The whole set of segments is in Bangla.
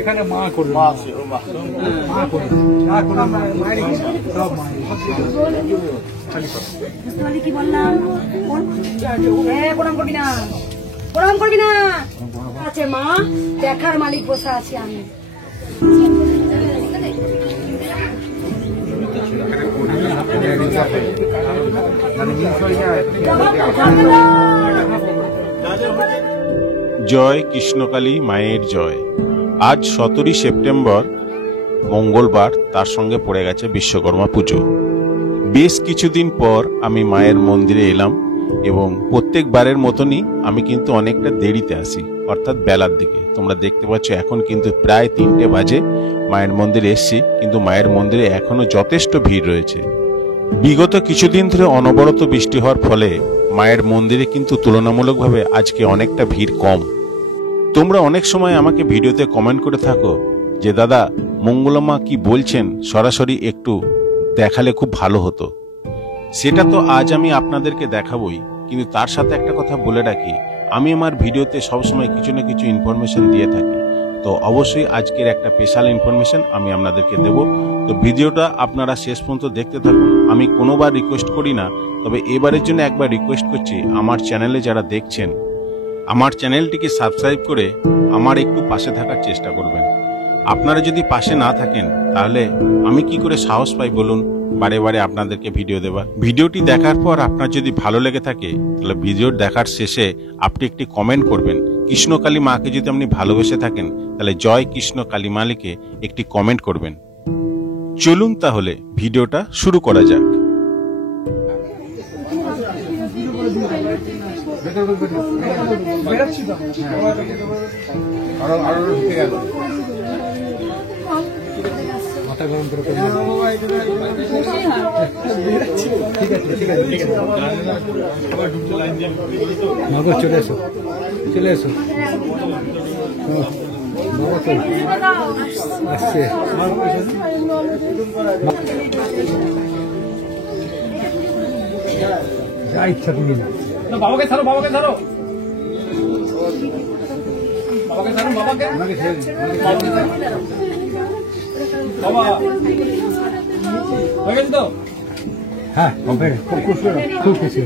এখানে মা করবে, মা করবে, যা করবে সব মায়ের। কি বললাম? প্রণাম করবি না, প্রণাম করবি না। আছে মা, দেখার মালিক বসে আছি আমি। জয় কৃষ্ণকালী মায়ের জয়। আজ 17 সেপ্টেম্বর মঙ্গলবার, তার সঙ্গে পড়ে গেছে বিশ্বকর্মা পুজো। বেশ কিছুদিন পর আমি মায়ের মন্দিরে এলাম এবং প্রত্যেকবারের মতনই আমি কিন্তু অনেকটা দেরিতে আসি, অর্থাৎ বেলার দিকে। তোমরা দেখতে পাচ্ছ এখন কিন্তু প্রায় 3টে বাজে মায়ের মন্দিরে এসছি, কিন্তু মায়ের মন্দিরে এখনো যথেষ্ট ভিড় রয়েছে। বিগত কিছুদিন ধরে অনবরত বৃষ্টি হওয়ার ফলে মায়ের মন্দিরে কিন্তু তুলনামূলকভাবে আজকে অনেকটা ভিড় কম। তোমরা অনেক সময় আমাকে ভিডিওতে কমেন্ট করে থাকো যে দাদা মঙ্গলমা কি বলছেন, সরাসরি একটু দেখালে খুব ভালো হতো। সেটা তো আজ আমি আপনাদেরকে দেখাবই, কিন্তু তার সাথে একটা কথা বলে রাখি, আমি আমার ভিডিওতে সবসময় কিছু না কিছু ইনফরমেশন দিয়ে থাকি। তো অবশ্যই আজকের একটা স্পেশাল ইনফরমেশন আমি আপনাদেরকে দেব। তো ভিডিওটা আপনারা শেষ পর্যন্ত দেখতে থাকুন। আমি কোনোবার রিকোয়েস্ট করি না, তবে এবারের জন্য একবার রিকোয়েস্ট করছি, আমার চ্যানেলে যারা দেখছেন আমার চ্যানেলটিকে সাবস্ক্রাইব করে আমার একটু পাশে থাকার চেষ্টা করবেন। আপনারা যদি পাশে না থাকেন তাহলে আমি কি করে সাহস পাই বলুন বারে বারে আপনাদেরকে ভিডিও দেবার। ভিডিওটি দেখার পর আপনার যদি ভালো লেগে থাকে তাহলে ভিডিও দেখার শেষে আপনি একটি কমেন্ট করবেন। কৃষ্ণকালী মাকে যদি আপনি ভালোবেসে থাকেন তাহলে জয় কৃষ্ণ কালী মা লিখে একটি কমেন্ট করবেন। চলুন তাহলে ভিডিওটা শুরু করা যাক। মাথা গরম করে ঠিক আছে, ঠিক আছে, ঠিক আছে। নগর চলে এসো, চলে এসো। আসছে যা ইচ্ছা তুমি না। বাবাকে ছাড়ো, বাবাকে ছাড়ো, বাবাকে ছাড়ো, বাবাকে বাবা হয়ে গেছে তো? হ্যাঁ, খুব খুশি, খুব খুশি।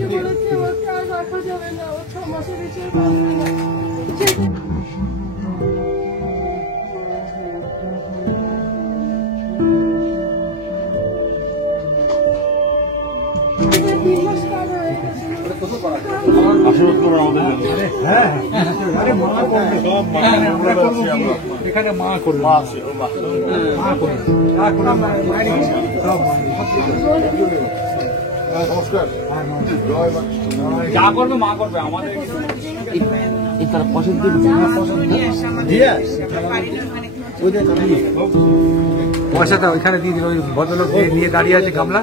এখানে মা করবে, মা করবে, যা করবে মায়ের সব যা করবে মা করবে। আমাদের পয়সাটা ওইখানে দিয়ে দিল, ওই ভদ্রলোক নিয়ে দাঁড়িয়ে আছে গামলা।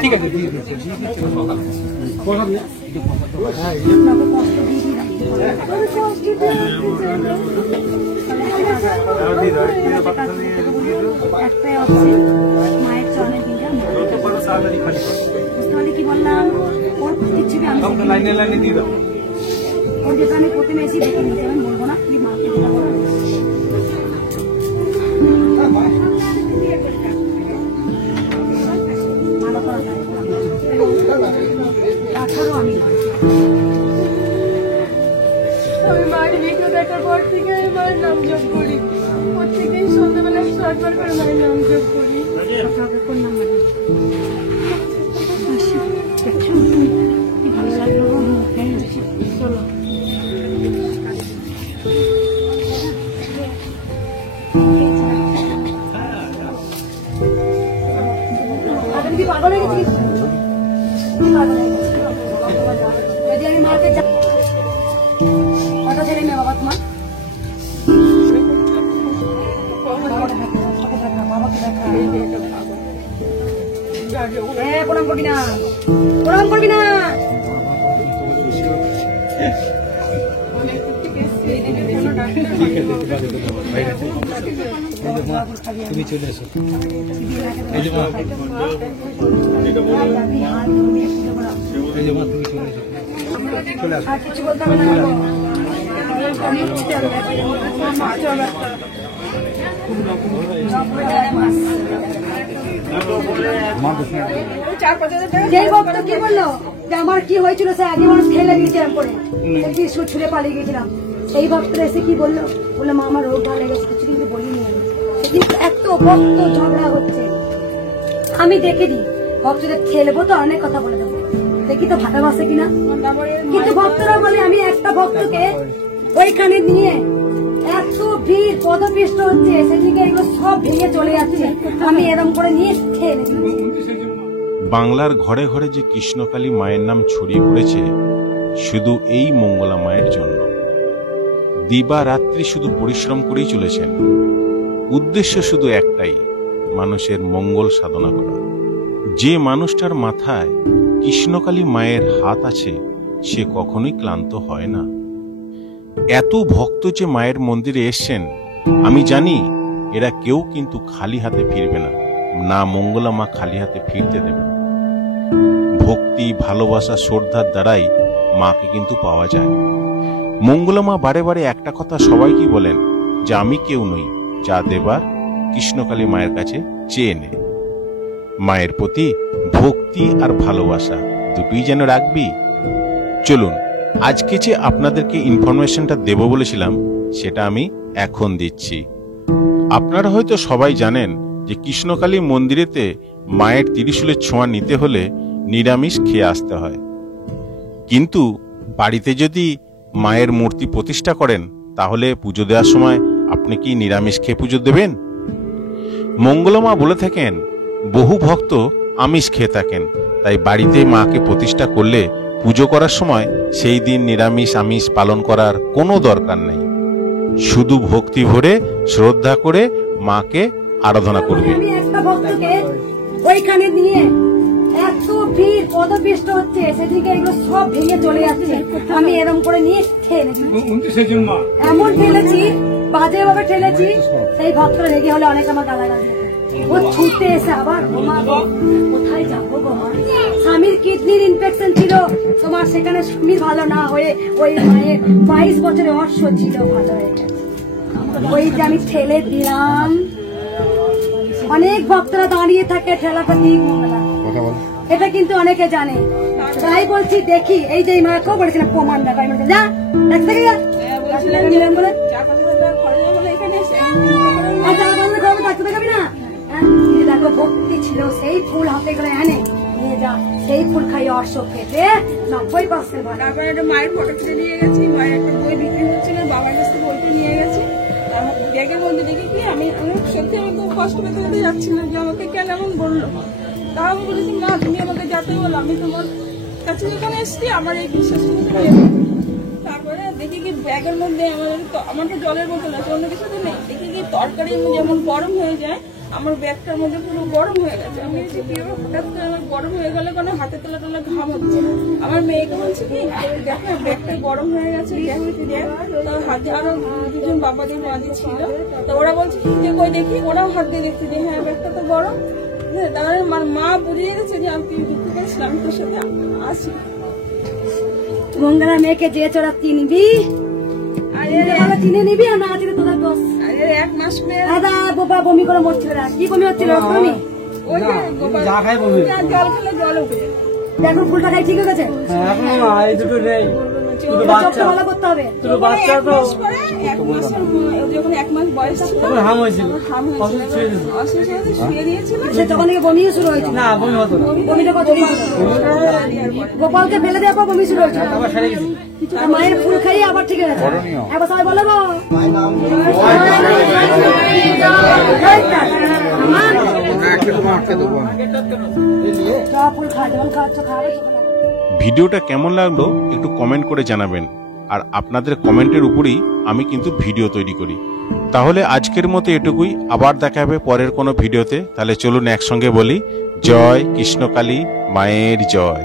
ঠিক আছে, দিয়ে দিচ্ছে। কি বললাম? লাইনে লাইনে দিয়ে দাও। ওর যেখানে প্রথমে এসে দেখে নিতে আমি বলবো না কি মাকে আমি মায়ের ভিডিও দেখার পর থেকে আমি মায়ের নাম যোগ করি, প্রত্যেকদিন সন্ধ্যাবেলায় 100 বার করে মায়ের নাম যোগ করি। কোন নাম ভালো লাগলো? চলো পাগল হয়ে গেছি, যদি আমি মাকে কটা ছেলে মেয়ে বাবা তোমার? বাবাকে দেখা, প্রণাম করবি না, প্রণাম করবি না। তুমি চলে এসো। এই যে মা তুমি চলে আসো। আর কিছু বলতে হবে না। যেই ভক্ত কি বললো যে আমার কি হয়েছিল সে আগে মানুষ খেলে গিয়েছিলাম করে ছুড়ে পালিয়ে গেছিলাম, সেই ভক্তরা এসে কি বললো, বললো মা আমার রোগ ভালো গেছে, কিছু কিন্তু বলিনি আমি। সেদিন এত ভক্ত ঝগড়া হচ্ছে, আমি দেখে দিই ভক্তদের ঠেলবো তো অনেক কথা বলে দেবো, দেখি তো ভালোবাসে কিনা। কিন্তু ভক্তরা বলে আমি একটা ভক্তকে ওইখানে নিয়ে এত ভিড় পদপিষ্ট হচ্ছে, সেদিকে এগুলো সব ভেঙে চলে যাচ্ছে, আমি এরকম করে নিয়ে ঠেলে দিই। বাংলার ঘরে ঘরে যে কৃষ্ণকালী মায়ের নাম ছড়িয়ে পড়েছে শুধু এই মঙ্গলা মায়ের জন্য। দিবা রাত্রি শুধু পরিশ্রম করেই চলেছেন, উদ্দেশ্য শুধু একটাই, মানুষের মঙ্গল সাধনা করা। যে মানুষটার মাথায় কৃষ্ণকালী মায়ের হাত আছে সে কখনোই ক্লান্ত হয় না। এত ভক্ত যে মায়ের মন্দিরে এসছেন, আমি জানি এরা কেউ কিন্তু খালি হাতে ফিরবে না, না মঙ্গলা মা খালি হাতে ফিরতে দেবে। ভক্তি, ভালোবাসা, শ্রদ্ধার দ্বারাই মাকে কিন্তু পাওয়া যায়। মঙ্গলা মা বারে বারে একটা কথা সবাইকে বলেন যে আমি কেউ নই, যা দেবার কৃষ্ণকালী মায়ের কাছে চেয়ে নে। মায়ের প্রতি ভক্তি আর ভালোবাসা দুটোই যেন রাখবি। চলুন আজকে যে আপনাদেরকে ইনফরমেশনটা দেব বলেছিলাম সেটা আমি এখন দিচ্ছি। আপনারা হয়তো সবাই জানেন যে কৃষ্ণকালী মন্দিরেতে মায়ের ত্রিশূলের ছোঁয়া নিতে হলে নিরামিষ খেয়ে আসতে হয়, কিন্তু বাড়িতে যদি মায়ের মূর্তি প্রতিষ্ঠা করেন তাহলে পুজো দেওয়ার সময় আপনি কি নিরামিষ খেয়ে পুজো দেবেন? মঙ্গলা মা বলে থাকেন বহু ভক্ত আমিষ খেয়ে থাকেন, তাই বাড়িতে মাকে প্রতিষ্ঠা করলে পুজো করার সময় সেই দিন নিরামিষ আমিষ পালন করার কোনো দরকার নেই, শুধু ভক্তি ভরে শ্রদ্ধা করে মাকে আরাধনা করবে। আমি একটা ভক্তকে ওইখানে নিয়ে এত ভিড় পদপিষ্ট হচ্ছে, সেদিকে এগুলো সব ভেঙে চলে যাচ্ছে, আমি এরকম করে নিয়ে ঠেলে দিই। এমন ঠেলেছি, বাজে ভাবে ঠেলেছি, সেই ভক্তরা রেগে হলে অনেক আমার গালাগালি। ও ছুটতে এসে আবার মা কোথায় যাবো গো মা, স্বামীর কিডনির ইনফেকশন ছিল তোমার, সেখানে স্বামীর ভালো না হয়ে ওই মায়ের 22 বছরের অর্শ ছিল ভালো হয়ে গেছে, ওই যে আমি ঠেলে দিলাম। অনেক ভক্তরা দাঁড়িয়ে থাকে ঠেলাটা দিক, এটা কিন্তু অনেকে জানে, তাই বলছি দেখি এই যে মাকেও বলেছিলাম প্রমাণ দেখা, যা দেখতে গেলাম বলে ডাক্তার দেখাবি না, দেখো ভক্তি ছিল, সেই ফুল হাতে করে এনে নিয়ে যা, সেই ফুল খাই অর্শ খেতে 90% ভালো। তারপরে একটা মায়ের ফটো তুলে নিয়ে গেছি, মায়ের একটা বই বিক্রি হচ্ছিল, বাবার কাছ থেকে বইটা নিয়ে গেছি, ব্যাগের মধ্যে দেখি কি আমি সত্যি আমি খুব কষ্ট পেতে পেতে যাচ্ছিলাম যে আমাকে কেন এমন বললো। তাও আমি বলেছি না তুমি আমাকে যাতে বলো, আমি তোমার কাছে যেখানে এসছি আমার এই বিশ্বাস। তারপরে দেখি কি ব্যাগের মধ্যে আমার তো জলের বোতল আছে, অন্য কিছু তো নেই, দেখি কি তরকারি যেমন গরম হয়ে যায় আমার ব্যাগটার মধ্যে পুরো গরম হয়ে গেছে। আমি বলছি কি হঠাৎ করে আমার গরম হয়ে গেলে কোনো হাতে তোলা তোলা ঘাম হচ্ছে। আমার মেয়েকে বলছি কি দেখো ব্যাগটা গরম হয়ে গেছে, হাতে আরো দুজন বাবাদের মাঝে ছিল, তো ওরা বলছে যে কই দেখি, ওরাও হাত দিয়ে দেখতে যে হ্যাঁ ব্যাগটা তো গরম। তারপরে আমার মা বুঝিয়ে গেছে যে আমি দেখতে পেয়েছিলাম, আমি তোর সাথে আসি। মঙ্গলা মেয়েকে যে চোরা চিনবি চিনে নিবি, আর না চিনে তোদের দোষ। 1 মাস দাদা বোবা বমি করে মরছিল, কি বমি হচ্ছিল তুমি? যা খাই বমি, জল খেলে জল উঠে যায়। দেখো ফুলটা খাই ঠিক হয়ে গেছে, এই দুটো নেই, চোখটা ভালো করতে হবে। বাচ্চা তো যখন 1 মাস বয়স ছিল হাম হয়েছিল, শুয়ে দিয়েছিল, সে তখন থেকে বমিও শুরু হয়েছিল। না বমি হতো না, বমিটা কতদিন ছিল? গোপালকে ফেলে দেওয়ার পর বমি শুরু হয়েছিল, আবার সেরে গেছি। আর মায়ের ফুল খাইয়ে আবার ঠিক হয়ে গেছে। একবার সবাই বলো গো ফুল খা, যেমন খাওয়াচ্ছ খাওয়াবে। ভিডিওটা কেমন লাগলো একটু কমেন্ট করে জানাবেন, আর আপনাদের কমেন্টের উপরেই আমি কিন্তু ভিডিও তৈরি করি। তাহলে আজকের মতো এটুকুই, আবার দেখা হবে পরের কোনো ভিডিওতে। তাহলে চলুন একসঙ্গে বলি জয় কৃষ্ণকালী মায়ের জয়।